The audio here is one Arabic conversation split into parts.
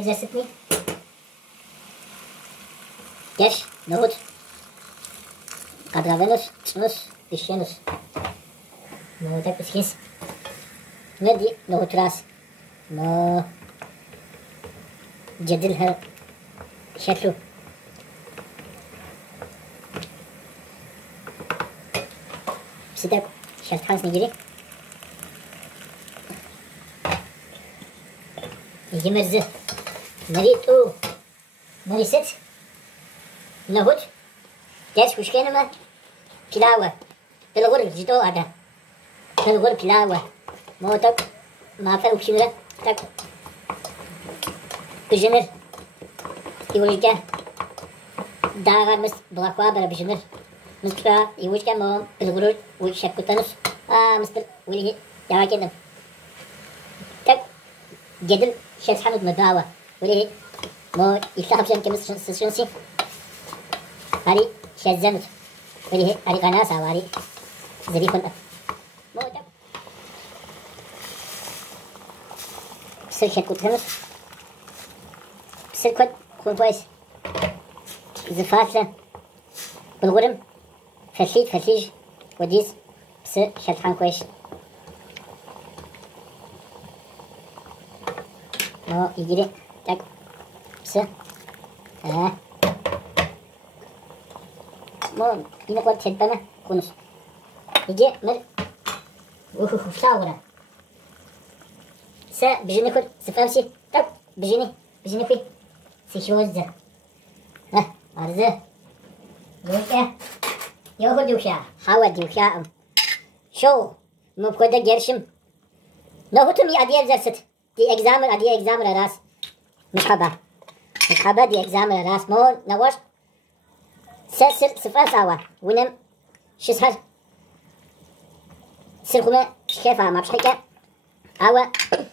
egzersitni. Gersh, nohut. Kadravenus, çnus, dişyenus. Nohutak biskis. Ne di nohut ras. No. جدل هذا شكله بصدق شفت حاس نجري يجي مرزه مريتو مريست نهوت جالس وش كان ما بلاوة بالغرب جدو هذا بالغرب بلاوة موتك ما فعل وشمرة تك بجنر يولجا داغا مس بلاكوا برا بجنر مسترا يوجا مو بالغرور وشكوتانوس مستر وليه يا كده تك جدل شخص حمد مداوة وليه مو يفتح بشان كمس سنسي هاري شزنت وليه هاري قناصة واري زريفون مو تك سر شكوتانوس سر كون كويس زفافلة بالغرم فليج وديز بس شلحان كويس مو يجري تك بس مو ينقل تهدنا كونس يجي مر فلاورة بجيني كل سفامسي تك بجيني كل سيشوزة أرزه يوكا يوهو دوشا حاوة دوشا شو مبكودة جرشم لو هتم يأدي زرست دي إكزامر أدي إكزامر راس مش حبا دي إكزامر راس مو نواش سر سفر سوا ونم شسهر سرخمة شكفا ما بشحكا أوا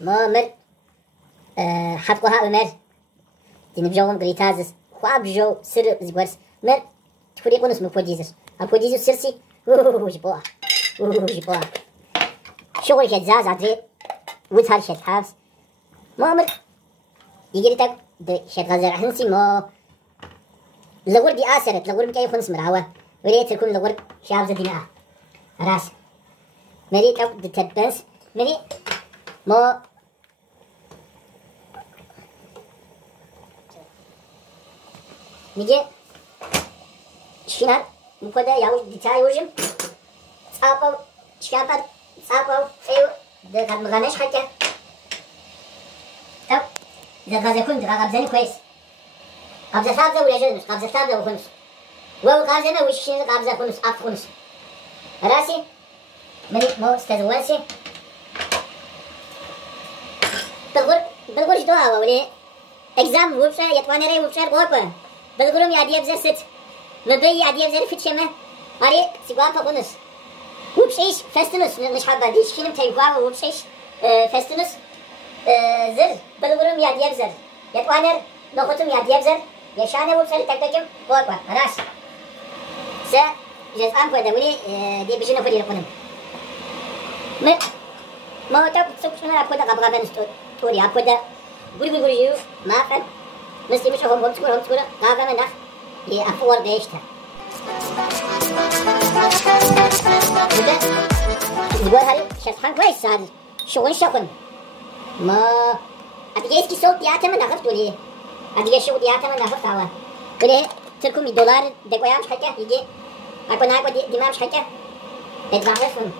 مو مر حفقها أمر دي نبجوهم قريتازس خواب جو سر زغورس مر تفريقون اسمه بوديزس أبوديزو سرسي جبوه شغل شزاز عدري وتهر شد حاس مو أمر يجري تك شد غزر حنسي مو لغور دي آسرت لغور مكاي خنس مراوة وليه تركون لغور شابزة دماء راس مري تك دتبنس مري مو نيجي شنار مكودا ياوش ديتا يوجم صابو شكابر صابو ايو ده قد مغانش حتى طب ده غازة كنت غابزاني كويس غابزة ثابزة ولا جنس غابزة ثابزة وخنس وغازنا وشين غابزة خنس أف خنس راسي مني مو استاذوانسي بالغور جدوها ولي اكزام وبشا يتواني راي وبشار غوبا بالغروم يعدي أبزر ست مبي يعدي أبزر فتشمة أري سيقوان فقونس وبشيش فستنس مش حابة ديش كينم تيقوان وبشيش فستنس زر بالغروم يعدي أبزر يتوانر نخطم يعدي أبزر يشانه وبشار تكتكم غوبا راس سا جزءان فودا ولي دي بجنة فدي لقنم ما تاك سوكشنا أبودا قبغابن ستوري أبودا غوري ما فن مثل مش هم تقول قاعدة من نخ هي أفور بيشتها وده يقول هاري شطحان كويس صار شغل ما أتجيس كي صوت دياتا من نخف تقولي أتجيس شغل دياتا من نخف تعوى تقولي تركم $1 دقويا مش حكا يجي أكو ناكو دماء مش حكا اتغاففهم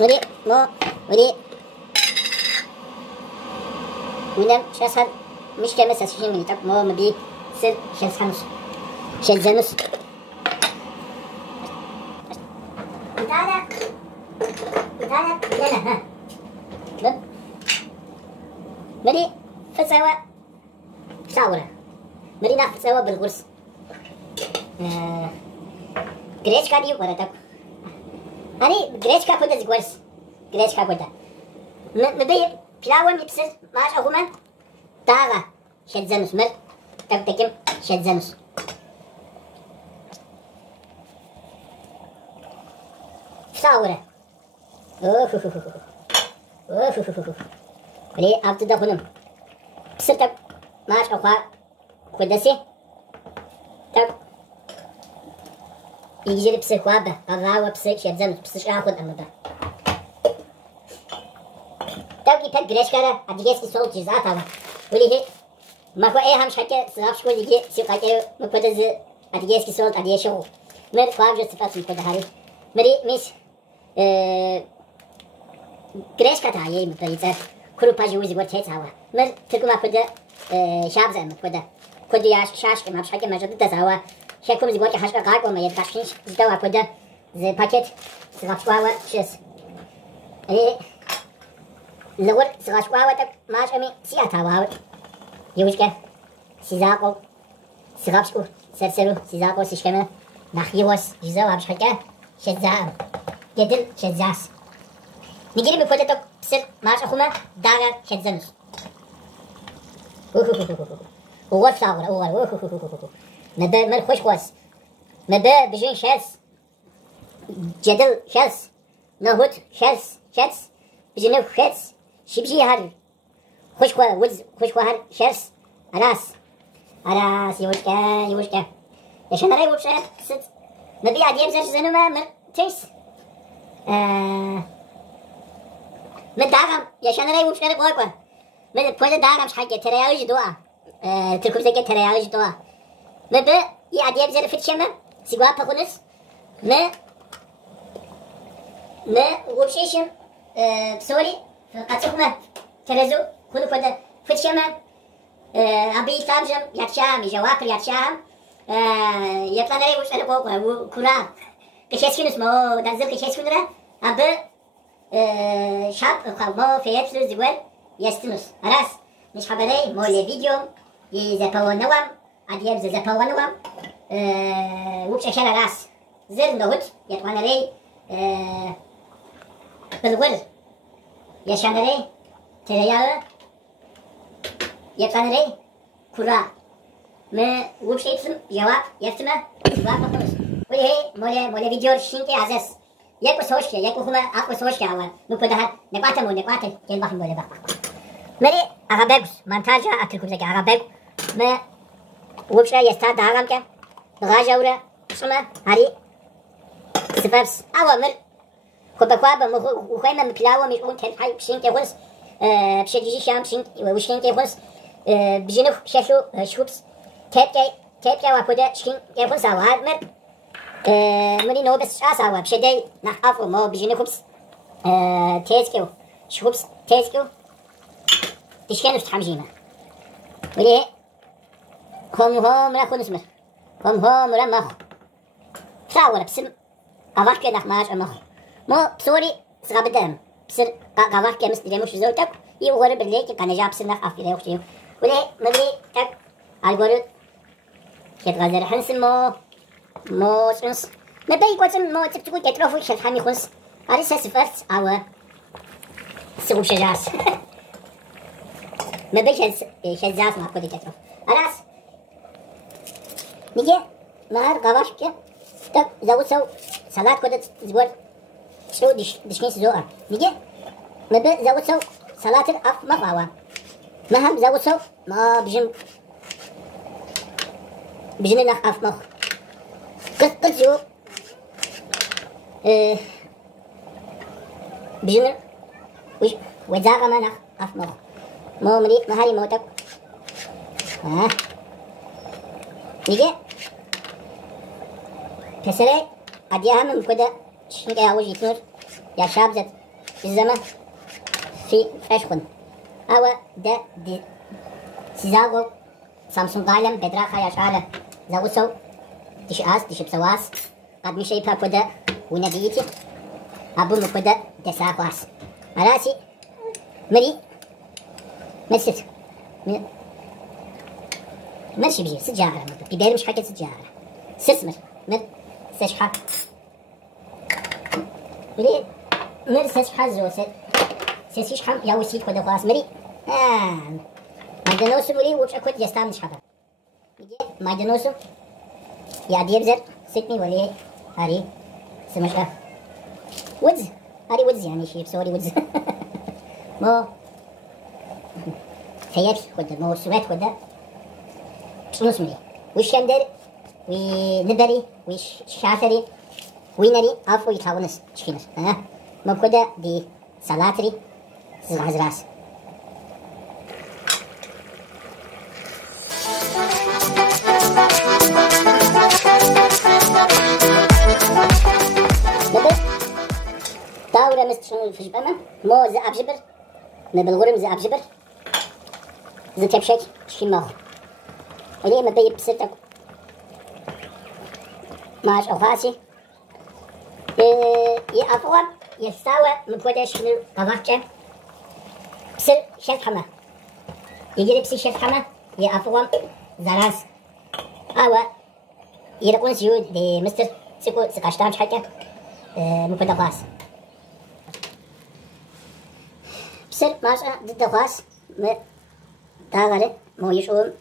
ولي ما ولي ونم شاسهل مش كمس أسفين من يتاك مو مبي سر شاسهنوس شازنوس وتعالى يلا ها مري فسوا ساورة مري ناخد سوا بالغرس جريش كادي يقرأ تاك أني جريش كابودا زغرس جريش كابودا مبي بلاوة ميبسر ماش أغوما تاغا شدزنوس مر تكتكم شدزنوس ساورة ولي أبتدا خنم بسر تب ماش أخوا خدسي تب يجري بسر خوابه أغاوة بسر شدزن بسر شاخد أما ده تب كي بد جريش كاره أديجيس كي صوت جزات هوا ولي هي ما هو إيه هم شكل صراف شكل يجي سيقا كيو مكودز أديجيس كي صوت أديجيس شو مر خواب جد صفات مكود هاري مري ميس جريش كتا يي متريتر كرو باجي وزي قلت هوا مر تكو ما كود شاب زي مكود كود ياش شاش كما مش حكي مجد تزاوا شكو زي قلت حشكا قاق وما يدكاشكيش زدوا كود زي باكيت صراف شواوا شس إيه لور صراف شواوا تك ماش أمي سياتا واو يوجك سيزاقو صراف شكو سرسلو سيزاقو سيشكمه نخيوس جزاوا مش حكي شزاو جدل شزاس نجري بفوتتك بسر ماش أخوما داغر شدزنش وغور فلاور وغور مبا من خوش خوش مبا بجين شلس جدل شلس نهوت شلس بجنو خلس شبجي هر خوش خوا وز خوش خوا هر شلس أراس يوشكا يشان رأي وشان ست مبي عديم زرش زنو ما مر تيس من داغم يشان رأي وشان قوي من بوزة داغم شحاجة ترياوج دوا تركب زكي ترياوج دوا مبي يعديم زر فتشمة سيقوا بخونس ما وبشيشم بسوري قاتلكم ترزو خلو فدا فتشمة أبي تامجم ياتشام يجواكر ياتشام يطلع لي وش أنا قوي وكرا كشيسكنس ما دزل كشيسكنره أب شاب خالما فيت لو زوال يستنس راس مش حبلي مول فيديو يزبوا نوام عديم زبوا نوام وبش أشياء راس زر نهوت يطلع لي بالغل يشان لي تريال يطلع لي كرا ما وبش يتسم جواب يفتمه جواب بخلص وهي مول فيديو شينكي عزيز يكو سوشيا يكو هما أكو سوشيا أول نقطة نقاطة كل بحث مولي بقى مري أغابيكوس مانتاجا أتركوا زكي أغابيكو ما وبشا يستاد داغم كم بغاجة ورا شما هاري سفرس أول مر خبكوابا وخيمة مكلاوة مشغول تنحي بشينكي خلص بشجيجي شام وشينكي خلص بجنوخ شاشو شوبس تيبكي وكودا شينكي خلص أول مر مري نو بس شاساوا بشدي نحقفو مو بجيني خبز تيسكيو شخبز تيسكيو تشكينوش تحمجيما وليه هم را خونس مر هم را مخ فراورا بسم قواركي نحماج مخ مو بسوري صغابدام بسر قواركي مستري مش زوتك يوغر بالليكي قنجا بسر نحقف إليه وشتيو وليه مري تك الغورد شد غزر حنسمو موسنس ما بي قوتم ما تبتقول كتروفو شد حامي خنس هذا سفرت أو سوق شجاس ما بي شجاس ما كودي كتروف أراس نيجي نهار قواش كي تك زود سو سلات كودة زور شو دشكين سزوء نيجي ما بي زود سو سلات الأف ما قاوا ما هم زود سو ما بجن الأخ أف مخ قد جو بجن وزاغ ما نخ أف مخ مو مري ما هاري موتك نيجي كسرة أديها من كده شنك يا وجه يتنور يا شاب زت الزمن في فشخن أو ده دي سيزاغو سامسونج عالم بدراخة يا شعله زاغو سو تش بسواس قد مشي با كده ونبيتي أبو مكده تساقواس مراسي مري مسيت مرشي بيجي سجارة بيبير مش حكي سجارة سسمر مر سشحة مري مر سشحة زوسة سشحة يا وسيد كده خلاص مري ما جنوسو مري وش أكود يستام مش حبر ما جنوسو يا ديبزر سكني ولي هاري سمشة ودز هاري ودز يعني شيء بسوري ودز مو فيات خد موسومات خد شنوس ملي وشندر ونبري وشافري وينري عفو يتاونس شكينس مبكدا دي سالاتري زراس داورة مستشون في جبامة مو زعب جبر بالغرم زعب جبر زي تبشيك شكين ماخ وليه ما بيب بسرتك ماش أو خاسي يأفوا يستوى مكودة شنو قضاكة بسر شف حما يجري بسي شف حما يأفوا زراس أوا يرقون سيود دي مستر سكو سكاشتان حكا مكودة خاص بسر ماشا ضد خاص ما تاغري مو يشوم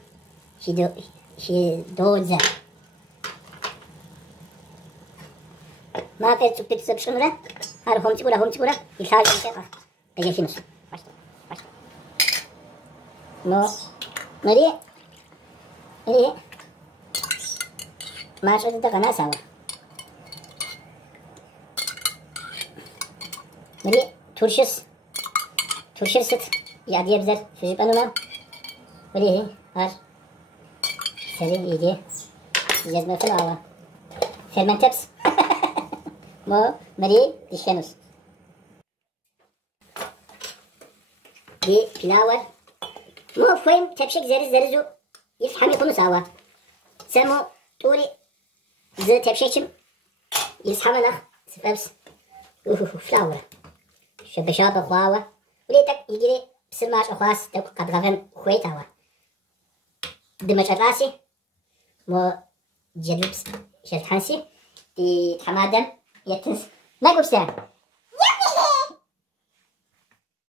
شي دوزة ما كنت تكتب شنو هذا هم تقوله يحتاج شيء اجي شنو نو مري ما شو تدق انا سوا مري تورشست يا دي بزر في جيب انا مري هار سري يجي جزمه في الهواء فيرمنتبس مو مري ديشانوس دي فلاور مو فهم تبشك زرزو يفحم يكونوا سوا سمو توري زي تبشكم يسحمنا سفبس فلاور شبشاب خواوة وليتك يجري بسماش أخواس تبقى قد غفن خويتاوا دمج الراسي مو جدوبس شد حنسي دي تحمادن يتنس ما يقول سام